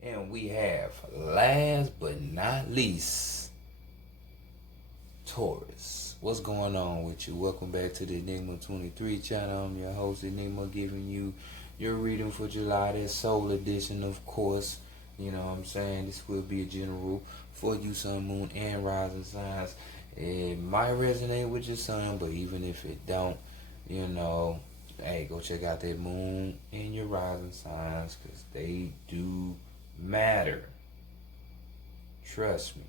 And we have, last but not least, Taurus. What's going on with you? Welcome back to the Enigma 23 channel. I'm your host, Enigma, giving you your reading for July, that soul edition, of course. You know what I'm saying? This will be a general for you, sun, moon, and rising signs. It might resonate with your sun, but even if it don't, hey, go check out that moon and your rising signs, because they do matter. Trust me,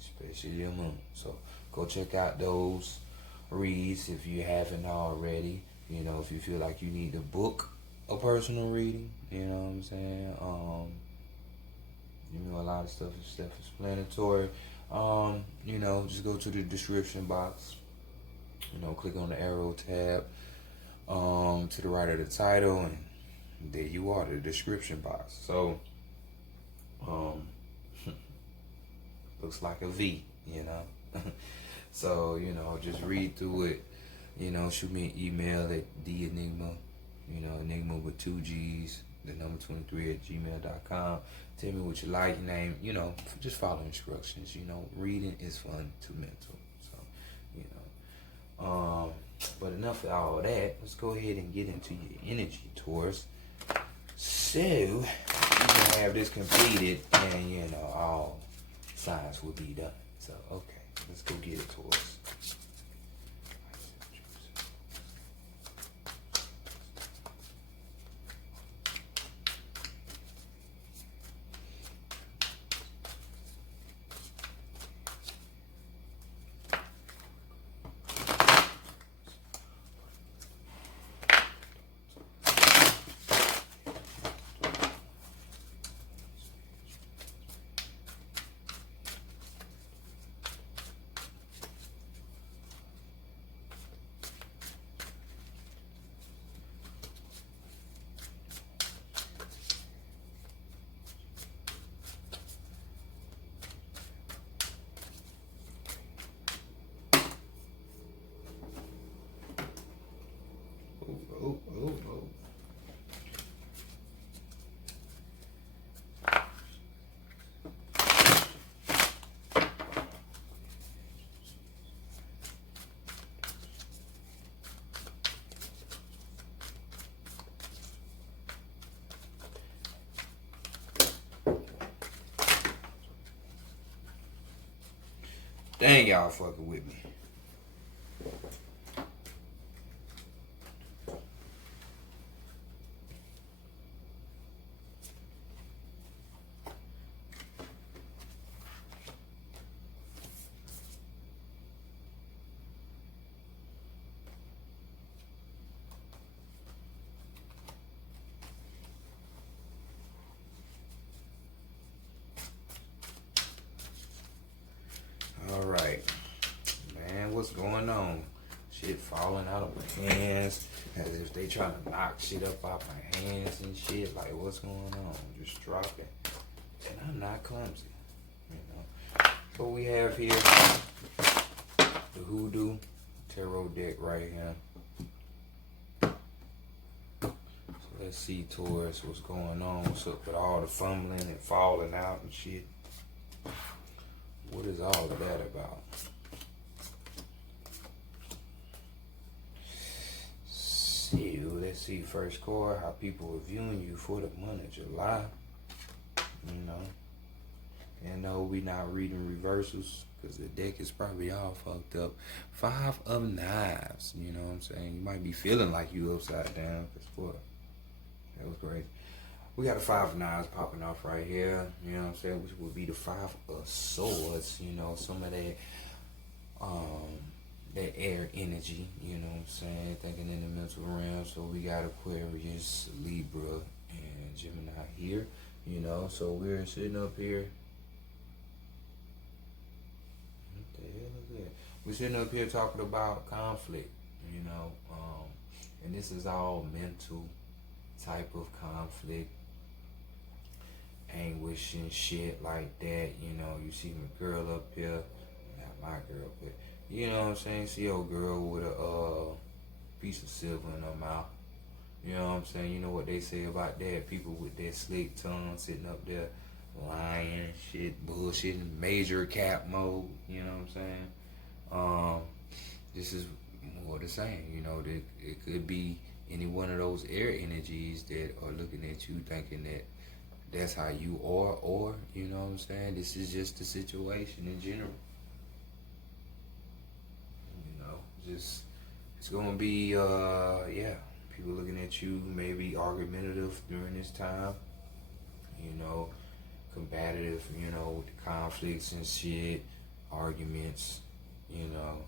especially your moon. So go check out those reads if you haven't already. If you feel like you need to book a personal reading, you know what I'm saying? A lot of stuff is self-explanatory. Just go to the description box. Click on the arrow tab to the right of the title, and there you are, the description box. So, looks like a V, So, just read through it. Shoot me an email at TheEnigma, Enigma with 2 G's, the number 23 at gmail.com. Tell me what you like, name, just follow instructions. Reading is fun to mental. So, but enough of all that. Let's go ahead and get into your energy, Taurus. So, you can have this completed, and, all signs will be done. So, okay, let's go get it, Taurus. Oh. Dang, y'all fucking with me. Alright. Man, what's going on? Shit falling out of my hands. As if they trying to knock shit up off my hands and shit. Like, what's going on? Just dropping. And I'm not clumsy. What we have here, the Hoodoo Tarot deck right here. So let's see, Taurus, what's going on? What's up with all the fumbling and falling out and shit? What is all of that about? Let's see, first card, how people are viewing you for the month of July. We not reading reversals because the deck is probably all fucked up. 5 of Knives, you know what I'm saying? You might be feeling like you upside down because what? That was crazy. We got a 5 of Knives popping off right here, you know what I'm saying, which would be the 5 of Swords, some of that that air energy, you know what I'm saying, thinking in the mental realm. So we got Aquarius, Libra, and Gemini here, so we're sitting up here. What the hell is that? We're sitting up here talking about conflict, and this is all mental type of conflict, anguish and shit like that. You see my girl up here, not my girl, but you know what I'm saying, see old girl with a piece of silver in her mouth. You know what I'm saying? You know what they say about that, people with that slick tongue sitting up there lying and shit, bullshitting, major cap mode, you know what I'm saying? This is more the same, you know, that it could be any one of those air energies that are looking at you thinking that that's how you are, or, you know what I'm saying, this is just the situation in general. You know, just, it's gonna be, yeah, people looking at you maybe argumentative during this time, you know, combative, you know, conflicts and shit, arguments, you know,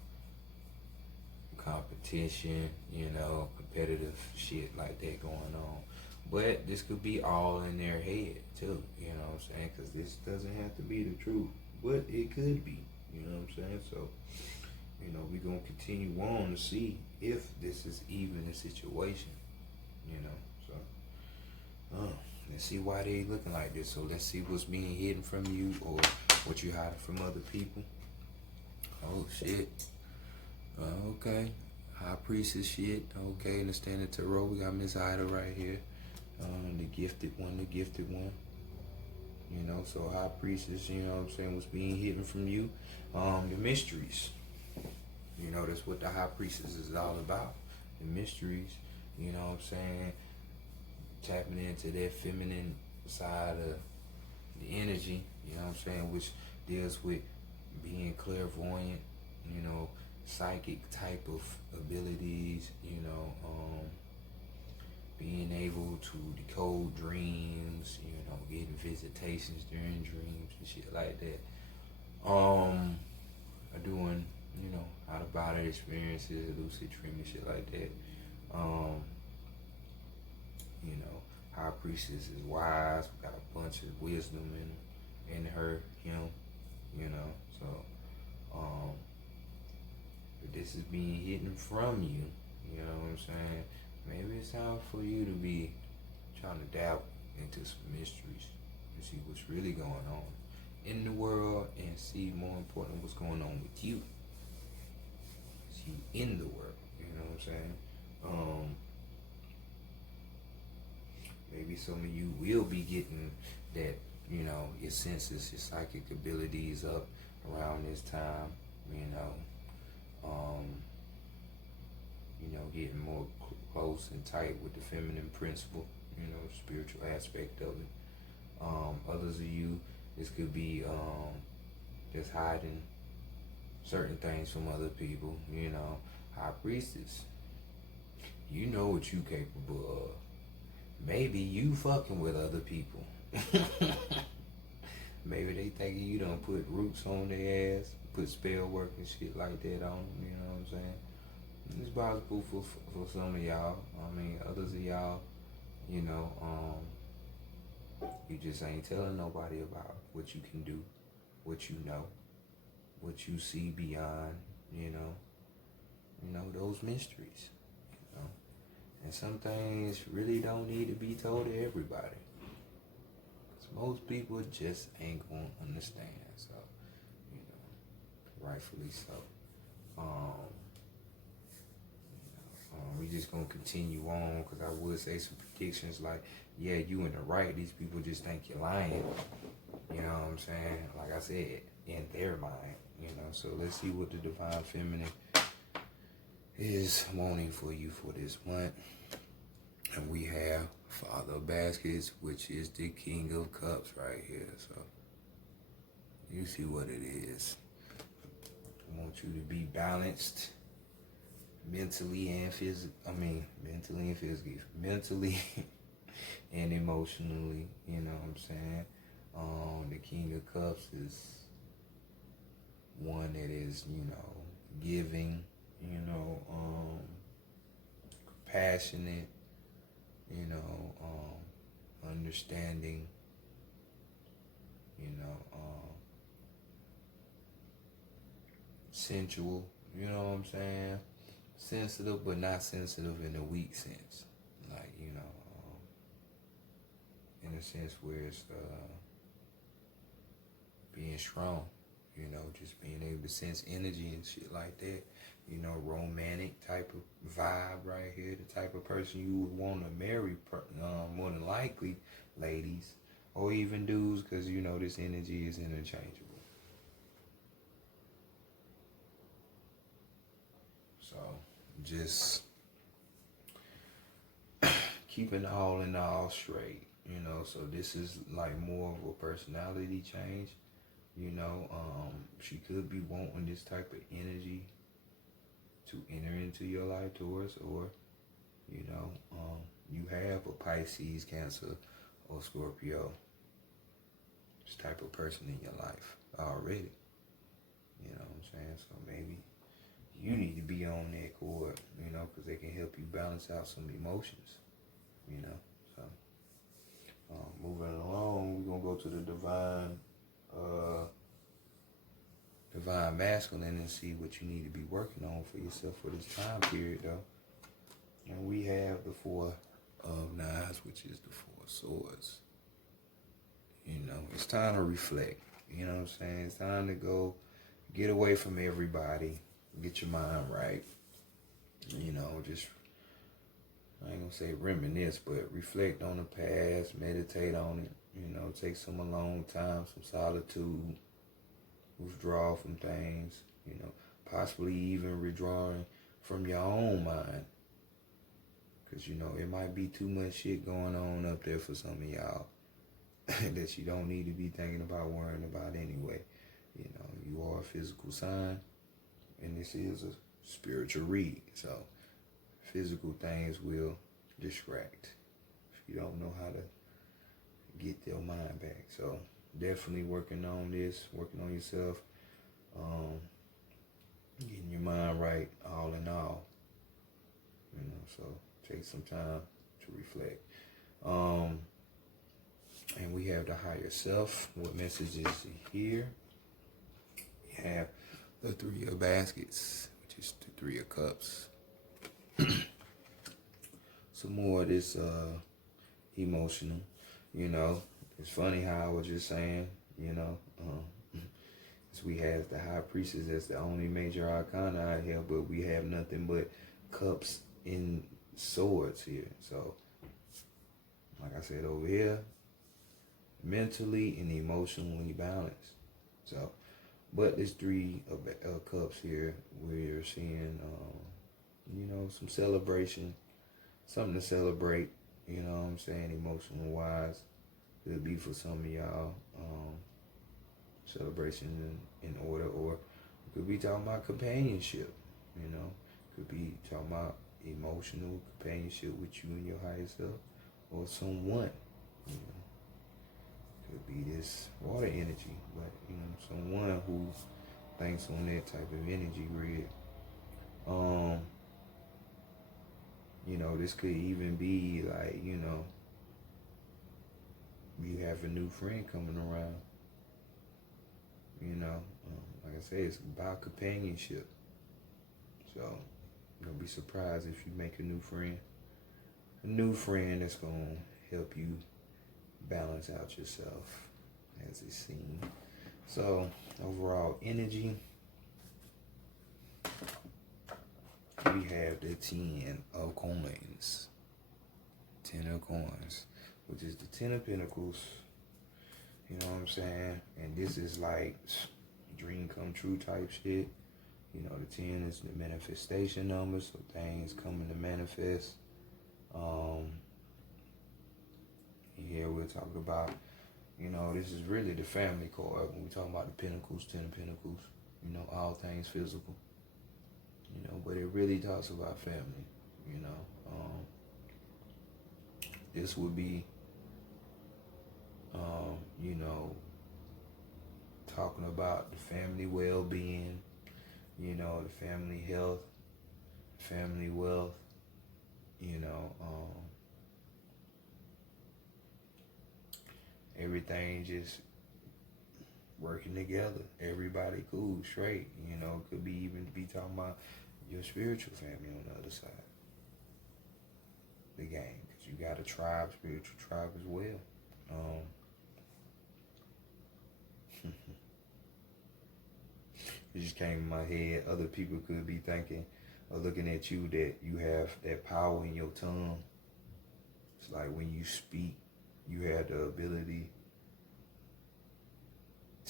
competition, you know, competitive shit like that going on. But this could be all in their head too, you know what I'm saying? Because this doesn't have to be the truth, but it could be, you know what I'm saying? So, you know, we're going to continue on to see if this is even a situation, you know, so. Let's see why they looking like this. So let's see what's being hidden from you or what you hiding from other people. Oh, shit. Okay. High priestess shit. Okay, in the Standard Tarot, we got Miss Ida right here. The gifted one. You know, so high priestess, you know what I'm saying, what's being hidden from you. The mysteries. You know, that's what the high priestess is all about. The mysteries, you know what I'm saying, tapping into that feminine side of the energy, you know what I'm saying, which deals with being clairvoyant, you know, psychic type of abilities, you know, being able to decode dreams, you know, getting visitations during dreams and shit like that. Doing, you know, out of body experiences, lucid dreaming, shit like that. You know, high priestess is wise, got a bunch of wisdom in her, him, you know, so, but this is being hidden from you, you know what I'm saying? Maybe it's time for you to be trying to dabble into some mysteries to see what's really going on in the world and see, more important, what's going on with you. It's you in the world, you know what I'm saying? Maybe some of you will be getting that, you know, your senses, your psychic abilities up around this time, you know, getting more close and tight with the feminine principle, you know, spiritual aspect of it. Others of you, this could be just hiding certain things from other people, you know. High priestess, you know what you capable of. Maybe you fucking with other people. Maybe they thinking you done put roots on their ass, put spell work and shit like that on them, you know what I'm saying? It's possible for some of y'all. I mean, others of y'all, you know, you just ain't telling nobody about what you can do, what you know, what you see beyond, you know, those mysteries, you know. And some things really don't need to be told to everybody. Because most people just ain't going to understand. So, you know, rightfully so. We just going to continue on, because I would say some predictions like, yeah, you in the right. These people just think you're lying. You know what I'm saying? Like I said, in their mind. You know, so let's see what the Divine Feminine is wanting for you for this month. And we have Father of Baskets, which is the King of Cups right here. So you see what it is. I want you to be balanced mentally and physically. Mentally and emotionally. You know what I'm saying? The King of Cups is one that is, you know, giving, you know, compassionate, you know, understanding, you know, sensual, you know what I'm saying? Sensitive, but not sensitive in a weak sense. Like, you know, in a sense where it's being strong, you know, just being able to sense energy and shit like that. You know, romantic type of vibe right here. The type of person you would want to marry, more than likely, ladies, or even dudes, because you know this energy is interchangeable. So just keeping all in all straight, you know. So this is like more of a personality change, you know. She could be wanting this type of energy to enter into your life, Taurus, or you know, you have a Pisces, Cancer, or Scorpio, this type of person in your life already. You know what I'm saying? So maybe you need to be on that chord, you know, because they can help you balance out some emotions, you know. So moving along, we're gonna go to the divine masculine and see what you need to be working on for yourself for this time period, though. And we have the Four of Knives, which is the Four of Swords. You know, it's time to reflect. You know what I'm saying? It's time to go get away from everybody, get your mind right. You know, just, I ain't gonna say reminisce, but reflect on the past, meditate on it. You know, take some alone time, some solitude, withdraw from things. You know, possibly even withdrawing from your own mind. Because, you know, it might be too much shit going on up there for some of y'all that you don't need to be thinking about, worrying about anyway. You know, you are a physical sign, and this is a spiritual read. So, physical things will distract if you don't know how to get your mind back. So, definitely working on this, working on yourself, getting your mind right, all in all. You know, so take some time to reflect. And we have the higher self. What message is here? We have the Three of Baskets, which is the Three of Cups. Some more of this emotional, you know. It's funny how I was just saying, you know, so we have the High Priestess as the only major arcana out here, but we have nothing but cups in swords here. So, like I said over here, mentally and emotionally balanced. So, but this Three of Cups here, we're seeing, you know, some celebration, something to celebrate, you know what I'm saying, emotional wise. Could be for some of y'all, celebration in order, or it could be talking about companionship, you know, could be talking about emotional companionship with you and your higher self, or someone, you know, could be this water energy, but, you know, someone who thinks on that type of energy grid. You know, this could even be like, you know, you have a new friend coming around. You know, like I said, it's about companionship. So, don't be surprised if you make a new friend. A new friend that's going to help you balance out yourself, as it's seen. So, overall energy, we have the Ten of Coins. Ten of Coins, which is the Ten of Pentacles. You know what I'm saying? And this is like dream come true type shit. You know, the 10 is the manifestation number, so things coming to manifest. Here we're talking about, you know, this is really the family card when we talking about the Pentacles, 10 of Pentacles. You know, all things physical. You know, but it really talks about family. You know, this would be, you know, talking about the family well-being, you know, the family health, family wealth, you know, everything just working together, everybody cool, straight, you know, could be even be talking about your spiritual family on the other side of the game, because you got a tribe, spiritual tribe as well. It just came in my head. Other people could be thinking or looking at you that you have that power in your tongue. It's like when you speak, you have the ability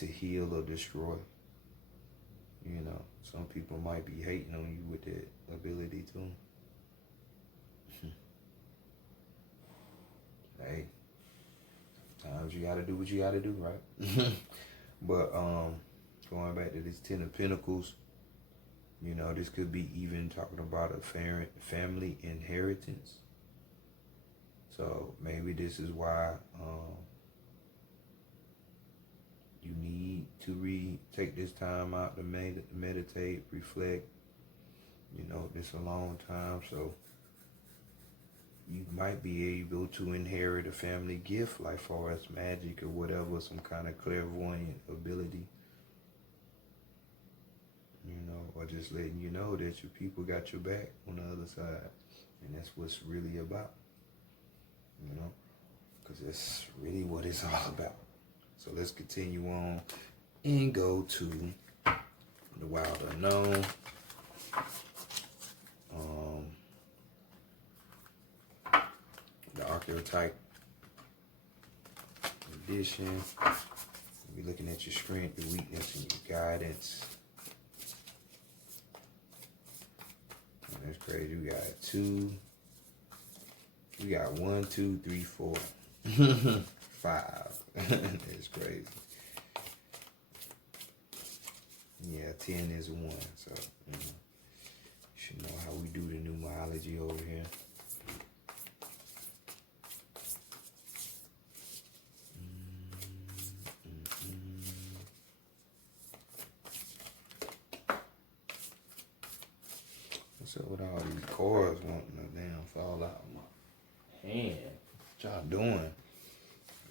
to heal or destroy. You know, some people might be hating on you with that ability too. Hey, sometimes you gotta do what you gotta do, right? But going back to this Ten of Pentacles, you know, this could be even talking about a family inheritance. So maybe this is why you need to take this time out to meditate, reflect. You know, this a long time, so you might be able to inherit a family gift, like far as magic or whatever, some kind of clairvoyant ability. You know, or just letting you know that your people got your back on the other side. And that's what's really about. You know, because that's really what it's all about. So let's continue on and go to the wild unknown. The archetype edition. We're looking at your strength, your weakness, and your guidance. And that's crazy. We got 2. We got 1, 2, 3, 4, 5. That's crazy. Yeah, 10 is 1. So, you know, you should know how we do the numerology over here. What's up with all these cards wanting to damn fall out of my hand? What y'all doing?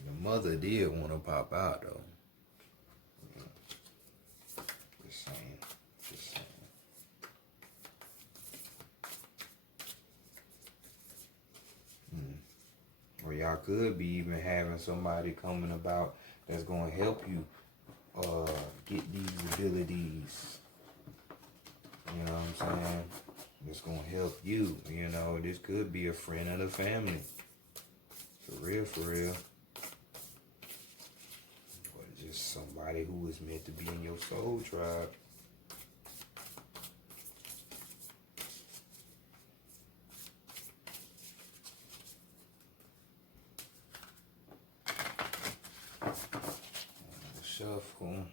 The mother did want to pop out though. Just saying. Just saying. Or y'all could be even having somebody coming about that's going to help you get these abilities. You know what I'm saying? It's going to help you. You know, this could be a friend of the family. For real, for real. Or just somebody who is meant to be in your soul tribe. Shuffle.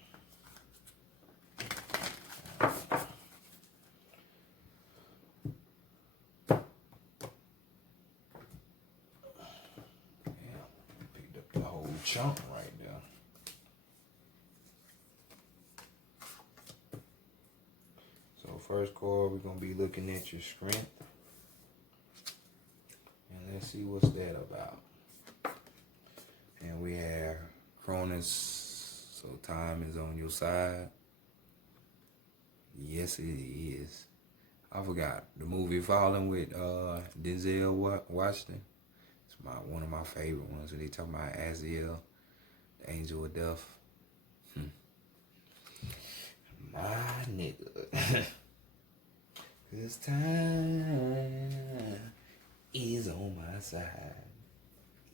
Chunk right there. So first card, we're going to be looking at your strength. And let's see what's that about. And we have Cronus, so time is on your side. Yes, it is. I forgot the movie Falling with Denzel Washington. One of my favorite ones when they talk about Aziel, the angel of death. My nigga. 'Cause time is on my side.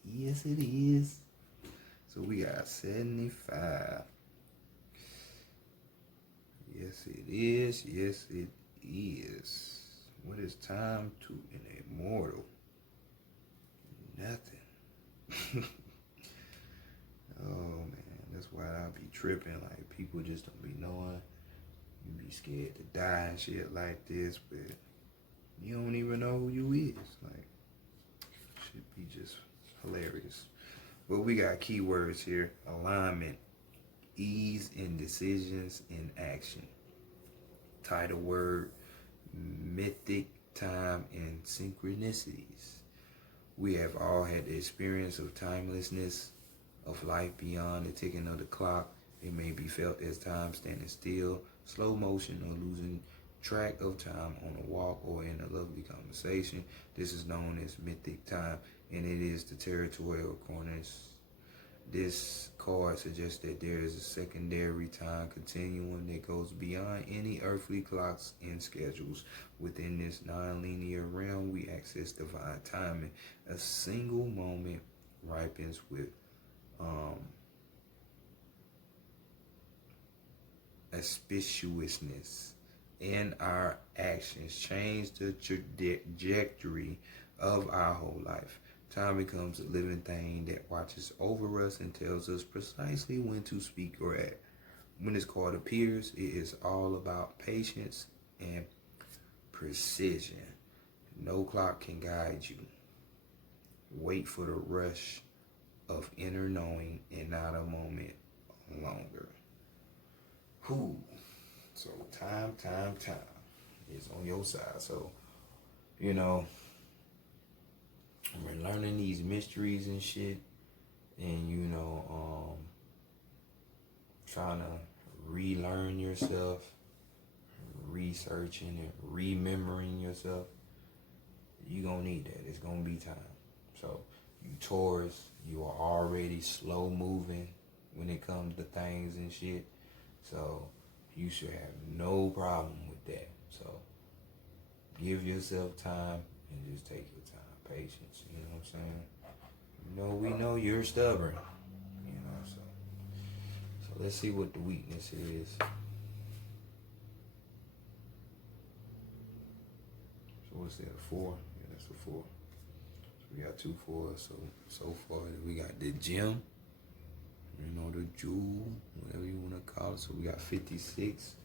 Yes, it is. So we got 75. Yes, it is. Yes, it is. What is time to an immortal? Nothing. Oh man, that's why I be tripping. Like people just don't be knowing. You be scared to die and shit like this, but you don't even know who you is. Like, should be just hilarious. But we got keywords here: alignment, ease in decisions in action. Title word: mythic time and synchronicities. We have all had the experience of timelessness, of life beyond the ticking of the clock. It may be felt as time standing still, slow motion, or losing track of time on a walk or in a lovely conversation. This is known as mythic time, and it is the territorial corners. This card suggests that there is a secondary time continuum that goes beyond any earthly clocks and schedules. Within this non-linear realm, we access divine timing. A single moment ripens with auspiciousness in our actions change the trajectory of our whole life. Time becomes a living thing that watches over us and tells us precisely when to speak or act. When it's called appears, it is all about patience and precision. No clock can guide you. Wait for the rush of inner knowing and not a moment longer. Whew. So time is on your side. So, you know, we're learning these mysteries and shit, and you know, trying to relearn yourself, researching and remembering yourself. You gonna need that. It's gonna be time. So you Taurus, you are already slow moving when it comes to things and shit. So you should have no problem with that. So give yourself time and just take your time. Patience, you know what I'm saying? You know, we know you're stubborn. You know, so let's see what the weakness is. So what's that, 4? Yeah, that's a 4. So we got 2 4s. So far we got the gem, you know, the jewel, whatever you want to call it. So we got 56,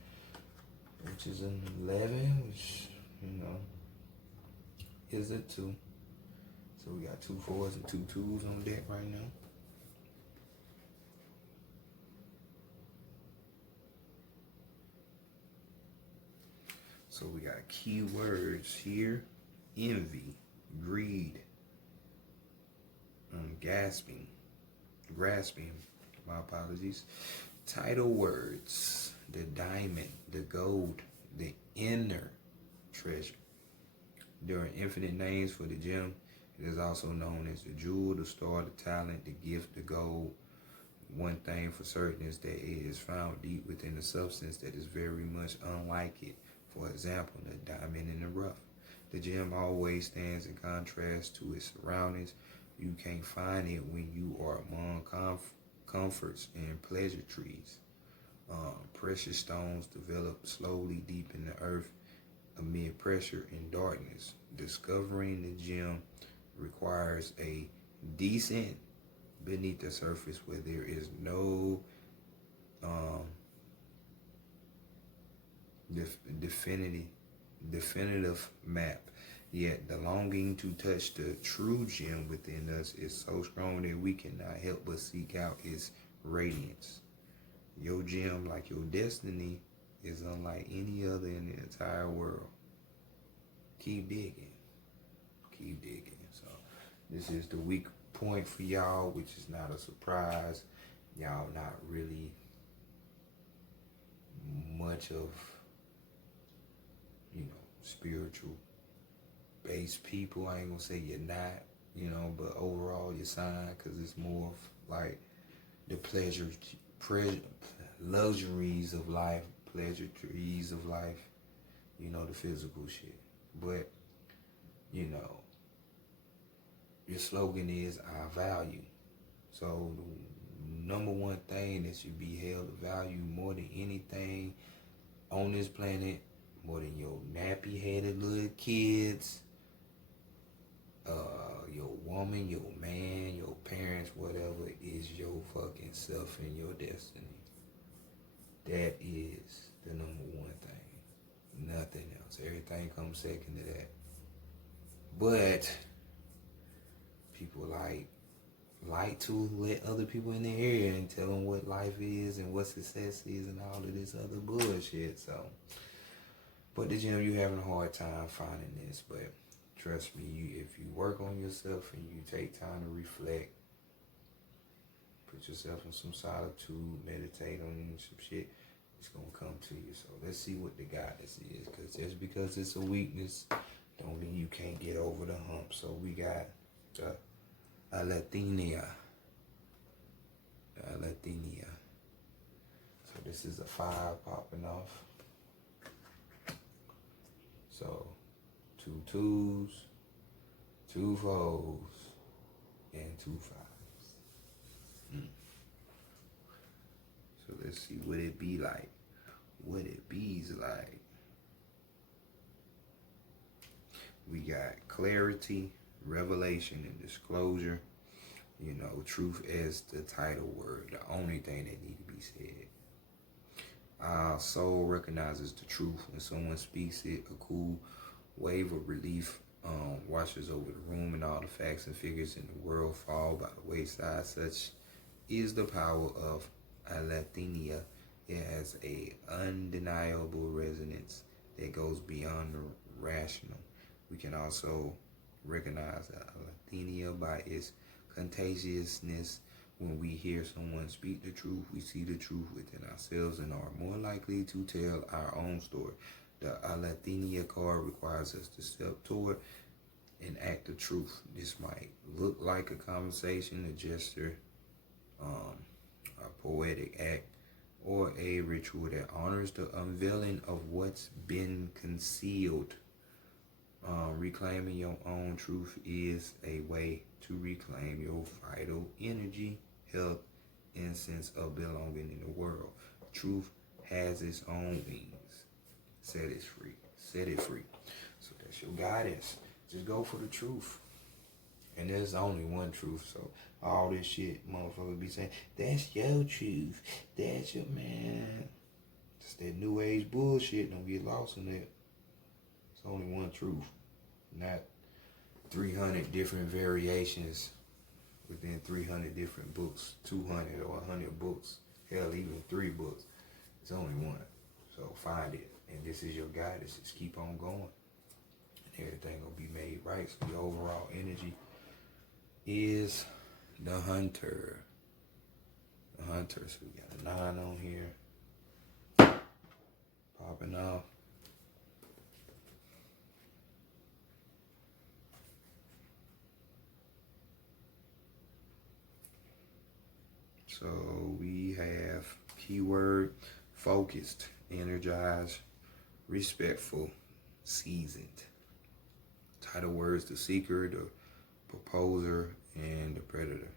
which is an 11, which, you know, is a 2. So we got 2 4s and 2 2s on deck right now. So we got keywords here: envy, greed, grasping, my apologies. Title words: the diamond, the gold, the inner treasure. There are infinite names for the gem. It is also known as the jewel, the star, the talent, the gift, the gold. One thing for certain is that it is found deep within the substance that is very much unlike it. For example, the diamond in the rough. The gem always stands in contrast to its surroundings. You can't find it when you are among comforts and pleasantries. Precious stones develop slowly deep in the earth amid pressure and darkness. Discovering the gem requires a descent beneath the surface where there is no definitive map. Yet the longing to touch the true gem within us is so strong that we cannot help but seek out its radiance. Your gem, like your destiny, is unlike any other in the entire world. Keep digging. Keep digging. So this is the weak point for y'all, which is not a surprise. Y'all not really much of, you know, spiritual based people. I ain't gonna say you're not, you know, but overall you're signed, because it's more of like the luxuries of life, pleasantries of life, you know, the physical shit. But, you know, your slogan is I value. So the number one thing that should be held to value more than anything on this planet, more than your nappy-headed little kids, your woman, your man, your parents, whatever, is your fucking self and your destiny. That is the number one thing. Nothing else. Everything comes second to that. But people like to let other people in their ear and tell them what life is and what success is and all of this other bullshit. So, but the gym, you having a hard time finding this. But trust me, if you work on yourself and you take time to reflect, put yourself in some solitude, meditate on some shit, it's gonna come to you. So let's see what the goddess is, because just because it's a weakness don't mean you can't get over the hump. So we got the Aletheia. So this is a 5 popping off. So 2 2s, 2 4s, and 2 5s. So let's see what it be like what it be's like. We got clarity, revelation, and disclosure. You know, truth as the title word, the only thing that need to be said. Our soul recognizes the truth when someone speaks it. A cool wave of relief washes over the room, and all the facts and figures in the world fall by the wayside. Such is the power of aletheia. It has a undeniable resonance that goes beyond the rational. We can also recognize aletheia by its contagiousness. When we hear someone speak the truth, we see the truth within ourselves and are more likely to tell our own story. The aletheia card requires us to step toward an act of truth. This might look like a conversation, a gesture, a poetic act, or a ritual that honors the unveiling of what's been concealed. Reclaiming your own truth is a way to reclaim your vital energy, health, and sense of belonging in the world. Truth has its own wings. Set it free. Set it free. So that's your guidance. Just go for the truth. And there's only one truth. So all this shit motherfuckers be saying, that's your truth. That's your man. It's that new age bullshit. Don't get lost in that. It's only one truth. Not 300 different variations within 300 different books, 200 or 100 books, hell, even 3 books. It's only one. So find it. And this is your guidance. Just keep on going. And everything will be made right. So the overall energy is the hunter. The hunter. So we got a 9 on here. Popping off. So we have keyword focused, energized, respectful, seasoned. Title words: the seeker, the proposer, and the predator.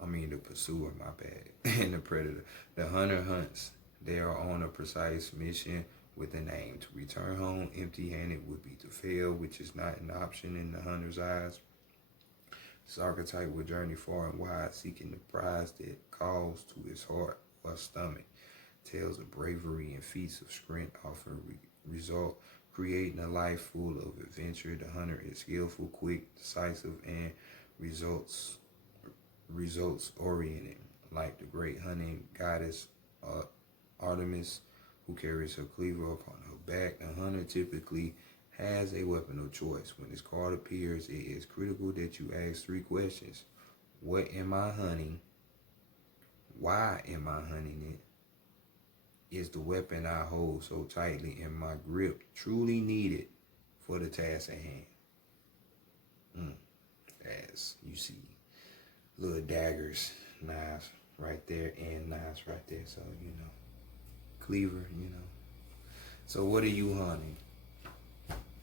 The pursuer, my bad. And the predator. The hunter hunts. They are on a precise mission with an aim. To return home empty-handed would be to fail, which is not an option in the hunter's eyes. This archetype will journey far and wide, seeking the prize that calls to his heart or stomach. Tales of bravery and feats of strength often result, creating a life full of adventure. The hunter is skillful, quick, decisive, and results oriented. Like the great hunting goddess Artemis, who carries her cleaver upon her back, the hunter typically has a weapon of choice. When this card appears, it is critical that you ask 3 questions. What am I hunting? Why am I hunting it? Is the weapon I hold so tightly in my grip truly needed for the task at hand? As you see, little daggers, knives right there, and knives right there. So, cleaver, So what are you hunting?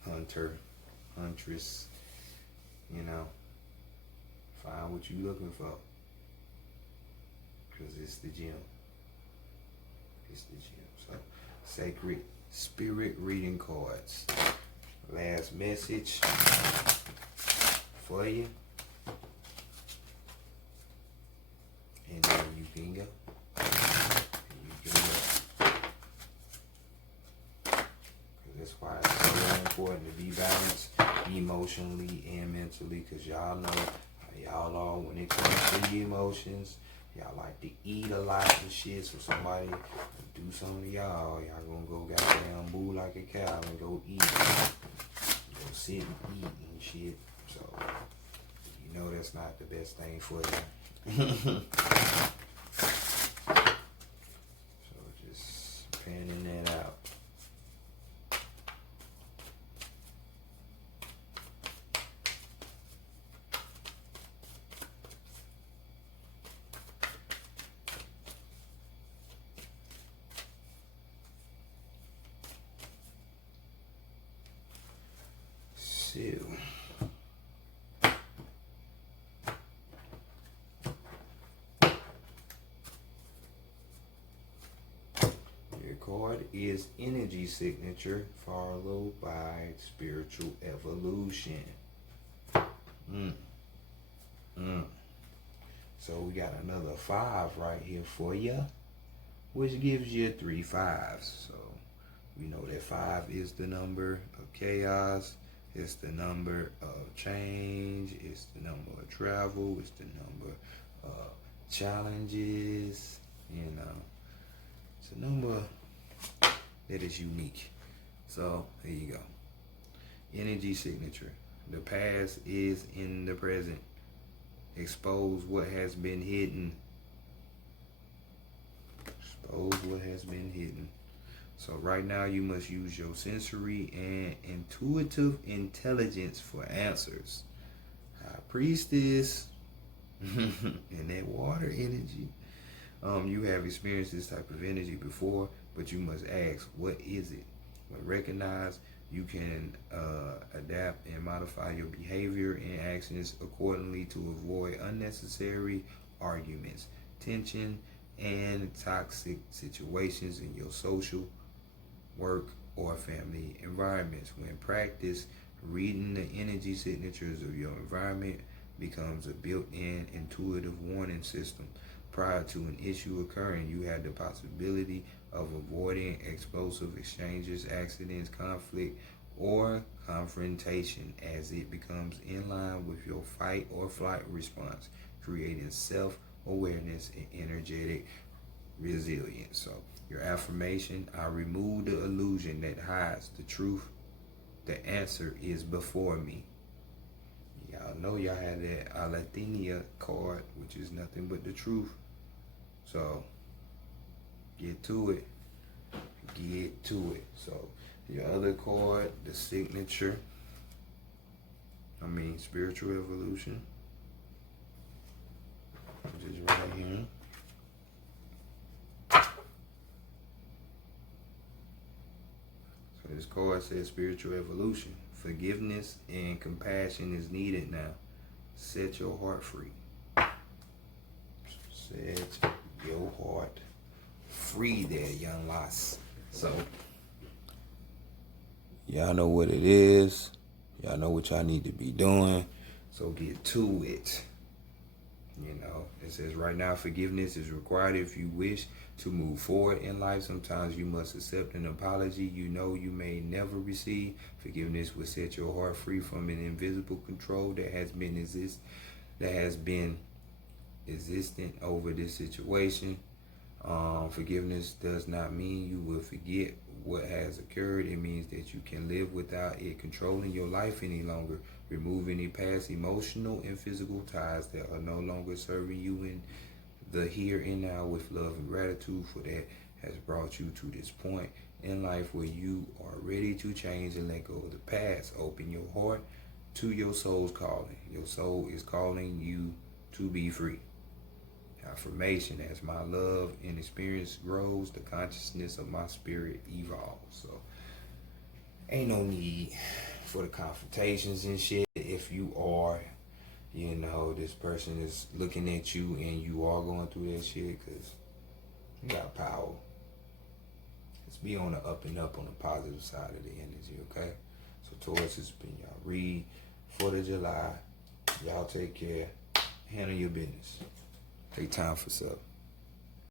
Hunter, huntress, find what you're looking for, because it's the gem. It's the gem. So, sacred spirit reading cards. Last message for you, and then you can go. That's why it's so important to be balanced emotionally and mentally, because y'all know how y'all are when it comes to the emotions. Y'all like to eat a lot and shit, so somebody do something to y'all gonna go goddamn boo like a cow and go eat. Go sit and eat and shit. So, that's not the best thing for you. So just panning that out. card is energy signature, followed by spiritual evolution. So we got another 5 right here for you, which gives you 3 5s. So we know that 5 is the number of chaos. It's the number of change. It's the number of travel. It's the number of challenges. You know, it's a number that is unique. So there you go. Energy signature. The past is in the present. Expose what has been hidden. Expose what has been hidden. So right now you must use your sensory and intuitive intelligence for answers. High Priestess and that water energy. You have experienced this type of energy before, but you must ask, what is it? When recognized, you can adapt and modify your behavior and actions accordingly to avoid unnecessary arguments, tension, and toxic situations in your social, work, or family environments. When practiced, reading the energy signatures of your environment becomes a built-in intuitive warning system. Prior to an issue occurring, you have the possibility of avoiding explosive exchanges, accidents, conflict, or confrontation as it becomes in line with your fight or flight response, creating self-awareness and energetic resilience. So your affirmation: I remove the illusion that hides the truth. The answer is before me. Y'all know y'all had that Aletheia card, which is nothing but the truth. So get to it. Get to it. So your other card, the signature. Spiritual evolution. Which is right here. So this card says spiritual evolution. Forgiveness and compassion is needed now. Set your heart free. Set your heart free there, young lass. So y'all know what it is. Y'all know what y'all need to be doing. So get to it. You know, it says right now forgiveness is required if you wish to move forward in life. Sometimes you must accept an apology you know you may never receive. Forgiveness will set your heart free from an invisible control that has been existent over this situation. Forgiveness does not mean you will forget what has occurred. It means that you can live without it controlling your life any longer. Remove any past emotional and physical ties that are no longer serving you in the here and now with love and gratitude for that has brought you to this point in life where you are ready to change and let go of the past. Open your heart to your soul's calling. Your soul is calling you to be free. Affirmation: as my love and experience grows, the consciousness of my spirit evolves. So ain't no need for the confrontations and shit. If you are, you know, this person is looking at you and you are going through that shit, because you got power. Let's be on the up and up on the positive side of the energy, okay? So Taurus, has been y'all read for the July. Y'all take care. Handle your business. Take time for self.